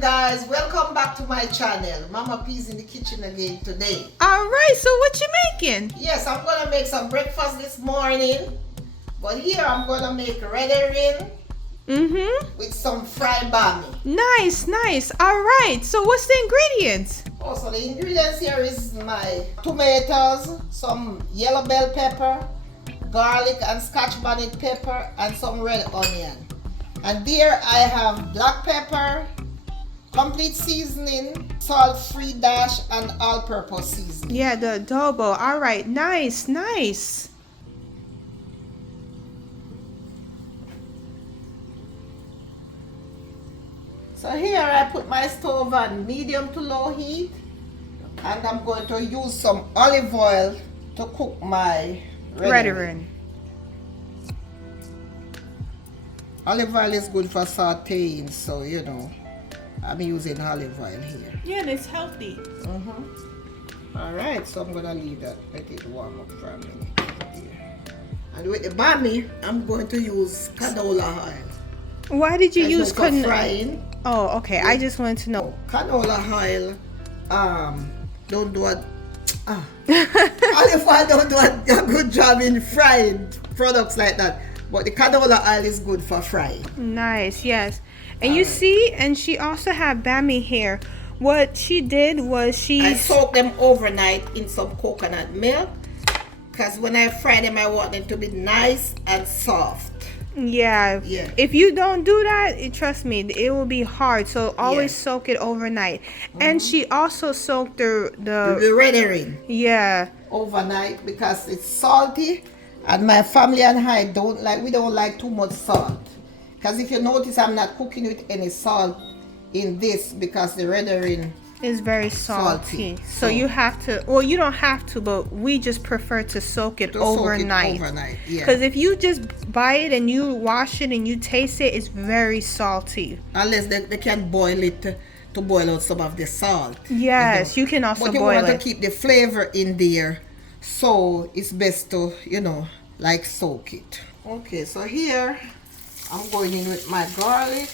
guys, welcome back to my channel. Mama P's in the kitchen again today. Alright, so what you making? Yes, I'm gonna make some breakfast this morning. But here I'm gonna make red herring with some fried bammy. Nice, nice. Alright, so what's the ingredients? Oh, so the ingredients here is my tomatoes, some yellow bell pepper, garlic and scotch bonnet pepper, and some red onion. And there I have black pepper, complete seasoning, salt-free dash, and all-purpose seasoning. Yeah, the adobo. Alright, nice, nice. So here I put my stove on medium to low heat, and I'm going to use some olive oil to cook my red herring. Olive oil is good for sauteing, so you know, I'm using olive oil here. Yeah, it's healthy. Alright, so I'm gonna leave that, let it warm up for a minute here. And with the bammy, I'm going to use canola oil. Why did you use for frying? Oh, okay. I just wanted to know. Canola oil, don't do a olive oil don't do a good job in fried products like that. But the canola oil is good for frying. Nice, yes. And you see, and she also had bammy here. What she did was I soaked them overnight in some coconut milk, because when I fry them, I want them to be nice and soft. Yeah. If you don't do that, trust me, it will be hard. So always soak it overnight. And she also soaked the red herring. Yeah. Overnight, because it's salty, and my family and I don't like too much salt. Because if you notice, I'm not cooking with any salt in this, because the red herring is very salty. So you have to, well, you don't have to, but we just prefer to soak it overnight. Because if you just buy it and you wash it and you taste it, it's very salty. Unless they can boil it to boil out some of the salt. Yes, you can also boil it. But you want to keep the flavor in there, so it's best to, you know, like soak it. Okay, so here I'm going in with my garlic.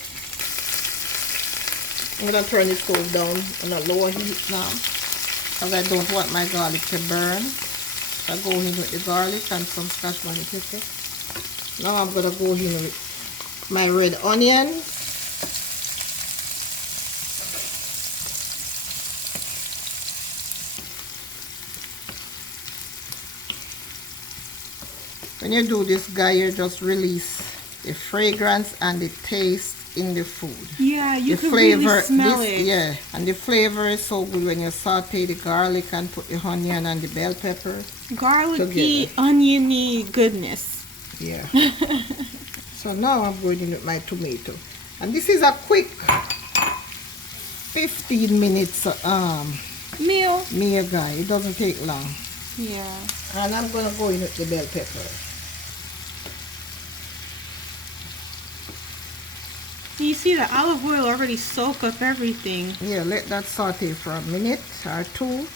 I'm going to turn the stove down on a lower heat now, because I don't want my garlic to burn. So I go in with the garlic and some scotch bonnet pepper. Now I'm going to go in with my red onion. When you do this, guys, you just release the fragrance and the taste in the food. Yeah, you can really smell it. Yeah, and the flavor is so good when you saute the garlic and put the onion and the bell pepper. Garlicky, oniony goodness. Yeah. So now I'm going in with my tomato. And this is a quick 15 minutes meal, guys. It doesn't take long. Yeah. And I'm going to go in with the bell pepper. You see the olive oil already soak up everything. Yeah, let that saute for a minute or two.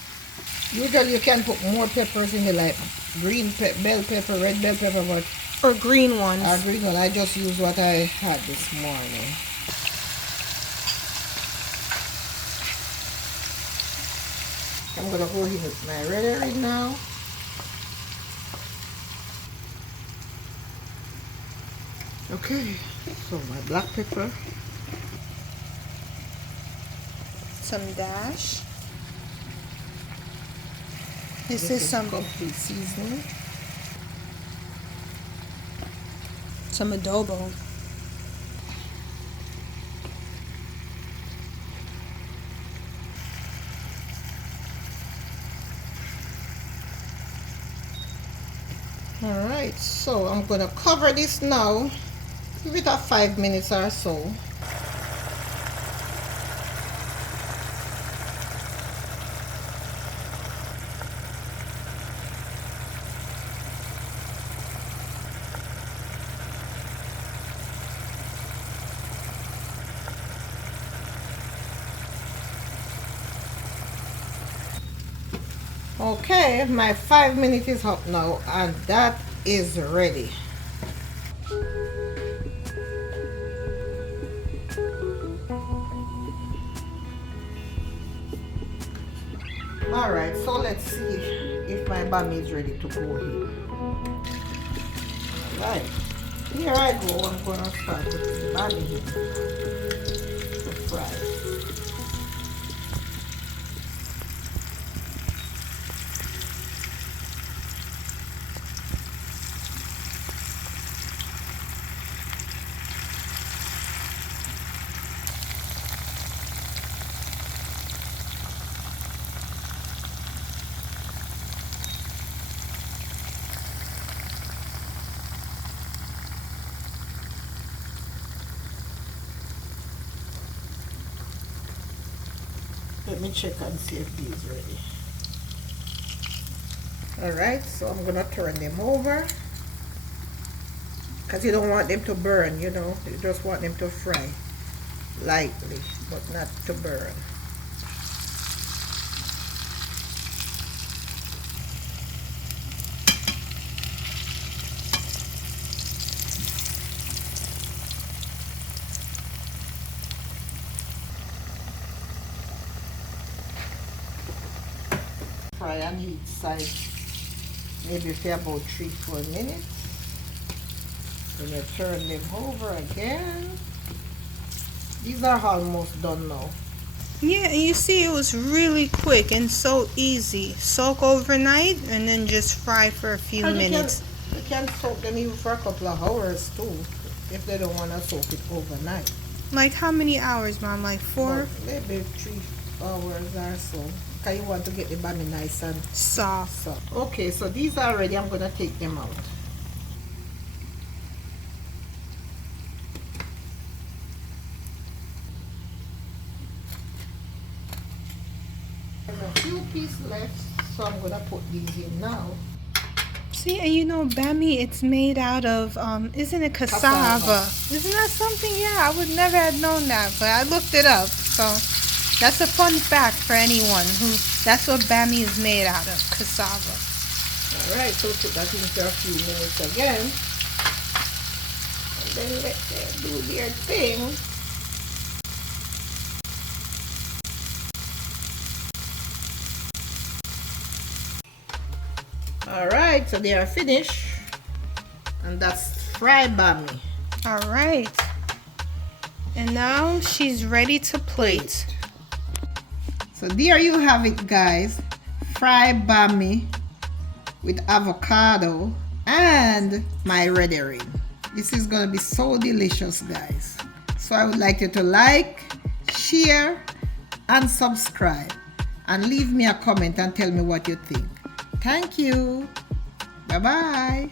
Usually you can put more peppers in there, like green bell pepper, red bell pepper, but or green ones. Or green one. I just use what I had this morning. I'm gonna go in with my red herring now. Okay, so my black pepper, some dash. This is some complete seasoning. Some adobo. Alright, so I'm gonna cover this now. Give it a 5 minutes or so. Okay, my 5 minutes is up now, and that is ready. Alright, so let's see if my bammy is ready to go here. Alright, here I go. I'm going to start with the bammy here to fry. Let me check and see if these are ready. Alright, so I'm gonna turn them over because you don't want them to burn, you know, you just want them to fry lightly but not to burn. Fry on each side maybe for about 3-4 minutes. Then you turn them over again. These are almost done now. Yeah, and you see it was really quick and so easy. Soak overnight and then just fry for a few minutes. You can soak them even for a couple of hours too, if they don't want to soak it overnight. Like how many hours, Mom? Like 4? Well, maybe 3 hours or so. Because you want to get the bammy nice and soft. Okay, so these are ready. I'm going to take them out. There's a few pieces left, so I'm going to put these in now. See, and you know, bammy, it's made out of, isn't it cassava? Isn't that something? Yeah, I would never have known that, but I looked it up. So that's a fun fact for anyone who, that's what bammy is made out of, cassava. Alright, so put that in for a few minutes again. And then let them do their thing. Alright, so they are finished. And that's fried bammy. Alright. And now she's ready to plate. So there you have it, guys. Fried bammy with avocado and my red herring. This is going to be so delicious, guys. So I would like you to like, share, and subscribe. And leave me a comment and tell me what you think. Thank you. Bye-bye.